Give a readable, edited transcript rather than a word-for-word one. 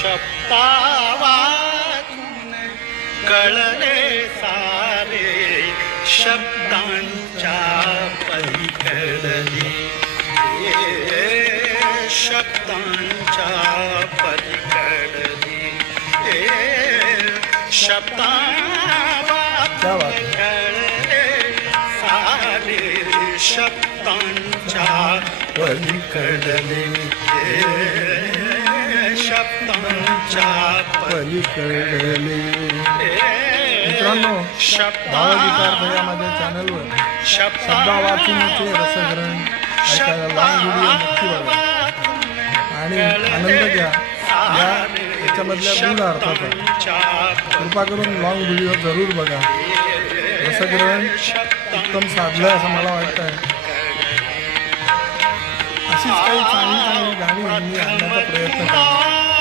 शब्दावातून कळले सारे शब्दांच्या पलीकडे शब्दांच्या पलीकडे शब्दावातून कळले सारे शब्दांच्या पलीकडे शब्दांच्या पलीकडे मित्रांनो, भावगीतार्थ या माझ्या चॅनलवर शब्दा वाचूनचे रसग्रहण ऐकायला लॉंग व्हिडिओ नक्की बघा आणि आनंद घ्या याच्यामधल्या गूढ अर्थाचा. कृपा करून लॉंग व्हिडिओ जरूर बघा. रसग्रहण उत्तम साधलं असं मला वाटतं आहे. अशीच काही चांगली चांगली गाणी मी आणण्याचा प्रयत्न करतो.